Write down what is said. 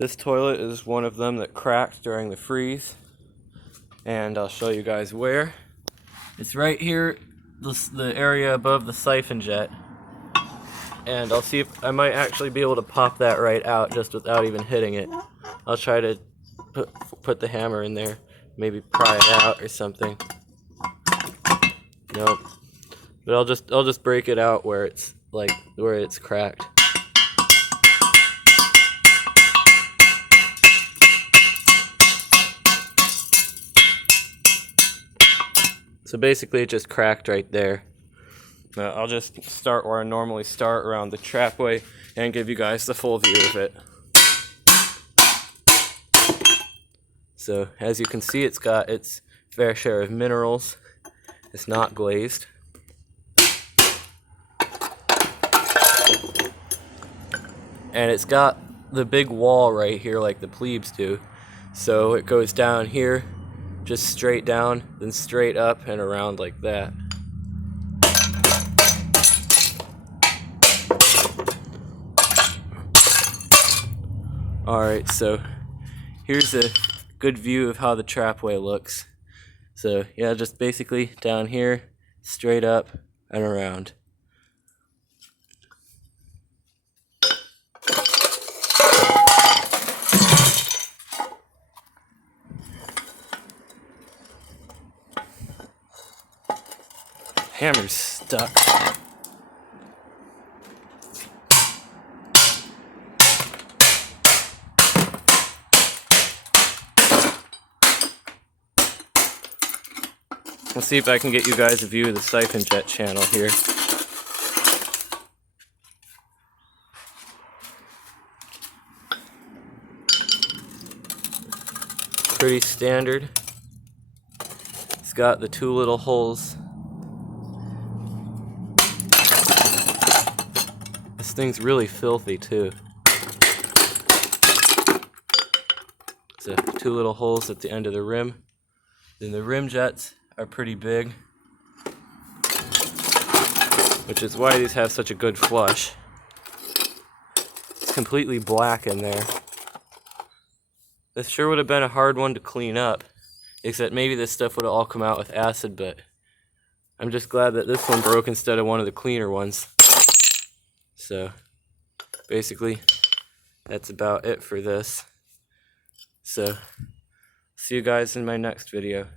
This toilet is one of them that cracked during the freeze, and I'll show you guys where. It's right here, the area above the siphon jet, and I'll see if I might actually be able to pop that right out just without even hitting it. I'll try to put the hammer in there, maybe pry it out or something. Nope. But I'll just break it out where it's cracked. So basically it just cracked right there. I'll just start where I normally start, around the trapway, and give you guys the full view of it. So as you can see, it's got its fair share of minerals. It's not glazed. And it's got the big wall right here like the plebes do. So it goes down here, just straight down, then straight up and around like that. Alright, so here's a good view of how the trapway looks. So yeah, just basically down here, straight up and around. Hammer's stuck. Let's see if I can get you guys a view of the siphon jet channel here. Pretty standard. It's got the two little holes. This thing's really filthy too. So two little holes at the end of the rim. Then the rim jets are pretty big, which is why these have such a good flush. It's completely black in there. This sure would have been a hard one to clean up, except maybe this stuff would have all come out with acid, but I'm just glad that this one broke instead of one of the cleaner ones. So basically that's about it for this. So see you guys in my next video.